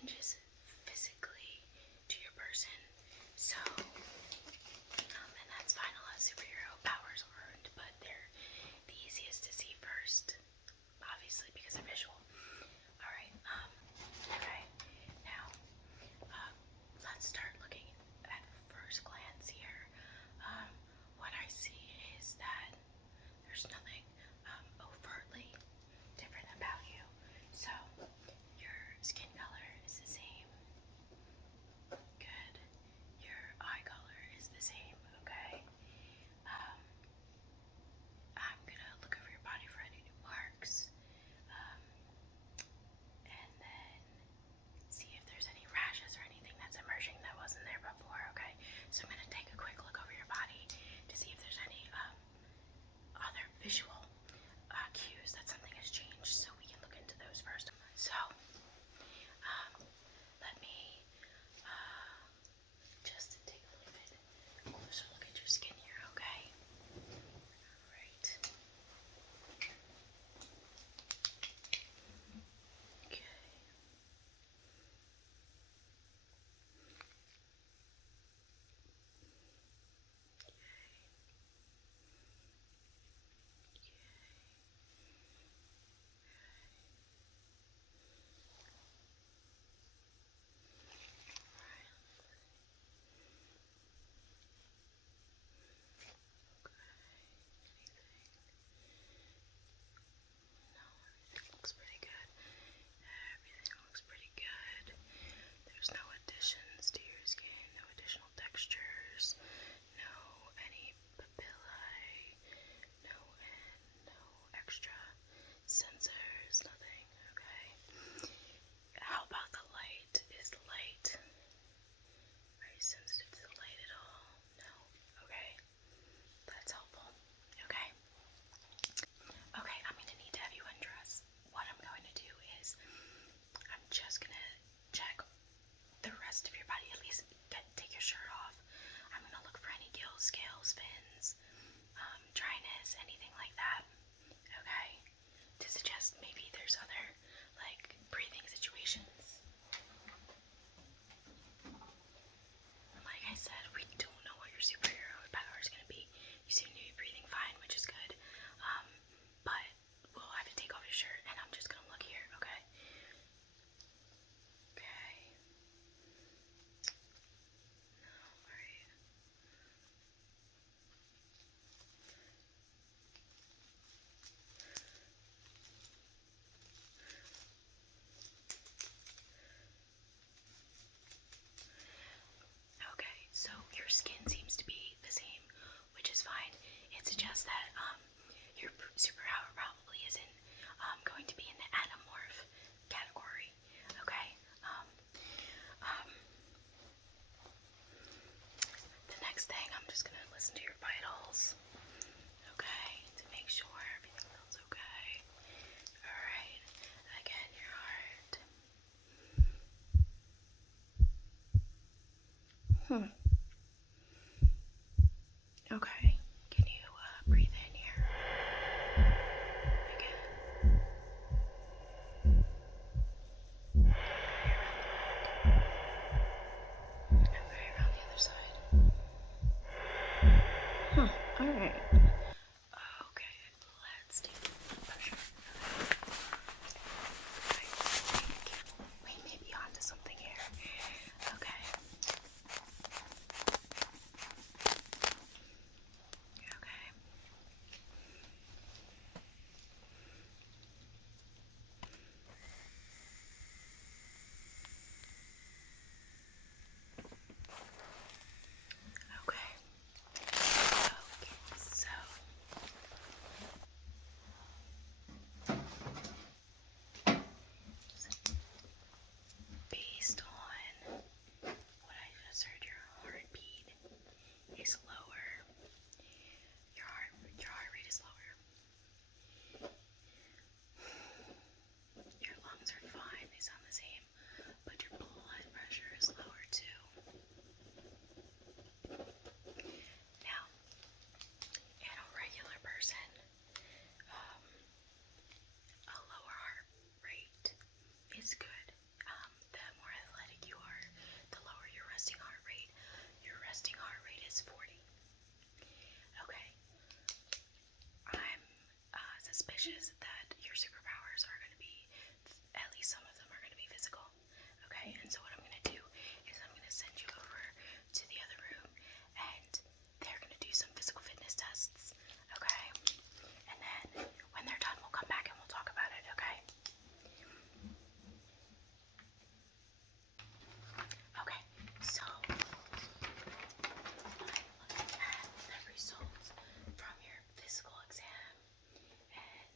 changes physically to your person. So, and that's fine unless superhero powers are earned, but they're the easiest to see first, obviously because they're visual. Alright, okay, now, let's start looking at first glance here. What I see is that there's nothing overtly different about you. So, your skin color is the same. Good. Your eye color is the same, okay? I'm gonna look over your body for any new marks. And then see if there's any rashes or anything that's emerging that wasn't there before, okay? So I'm gonna take a quick look over your body to see if there's any other visual cues that something has changed, so we can look into those first. So, let me just take a little bit closer look at your skin here, okay? Alright. Okay. Looks pretty good. Everything looks pretty good. There's no additions to your skin, no additional textures, no any papillae, no extra sensors, nothing, okay? How about the light? Is the light, are you sensitive to the light at all? No? Okay. That's helpful. Okay. Okay, I'm gonna need to have you undress. What I'm going to do is I'm just gonna check the rest of your body, at least take your shirt off. I'm gonna look for any gills, scales, fins, dryness, anything like that. Okay? To suggest maybe there's other, like, breathing situations. Like I said, we don't know what your superhero power is gonna be. You seem to be breathing fine, which is good. But we'll have to take off your shirt, and I'm just gonna look here, okay? Okay. Alright. Okay, so your skin seems to be the same, which is fine. It suggests that your superpower probably isn't going to be in the anamorph category. Okay. The next thing, I'm just gonna listen to your vitals. Okay, to make sure everything feels okay. All right. Again, your heart. Okay. Can you breathe in here? Again. Okay, around the other side. Alright. Okay, let's do blood pressure. Okay. We may be onto something here. Okay. is that your superpowers are going to be, at least some of them are going to be physical. Okay, and so what I'm going to do is I'm going to send you over to the other room and they're going to do some physical fitness tests. Okay, and then when they're done, we'll come back and we'll talk about it. Okay. Okay, so I'm looking at the results from your physical exam, and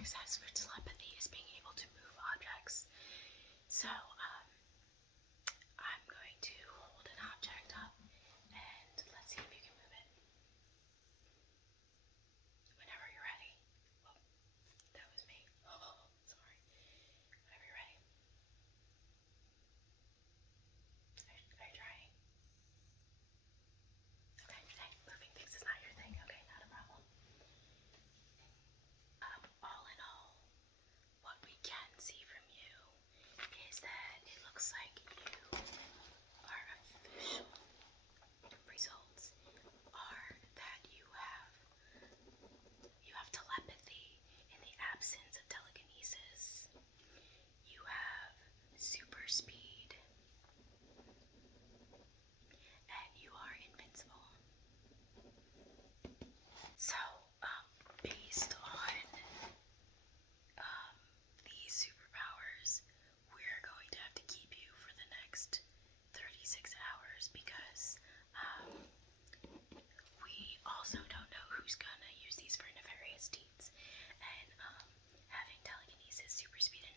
next steps for telepathy is being able to move objects. So, I'm going to hold an object up and let's see if you can move it. Whenever you're ready. Oh, that was me. Oh, sorry. Whenever you're ready. Are you trying? Okay, moving things is not your thing. Okay, not a problem. All in all, what we can see from you is that it looks like you are official results are that you have telepathy in the absence of telekinesis. You have super speed and you are invincible. So, based on these superpowers, we're going to have to keep you for the next 36 hours because we also don't know who's gonna use these for nefarious deeds. And having telekinesis, super speed, and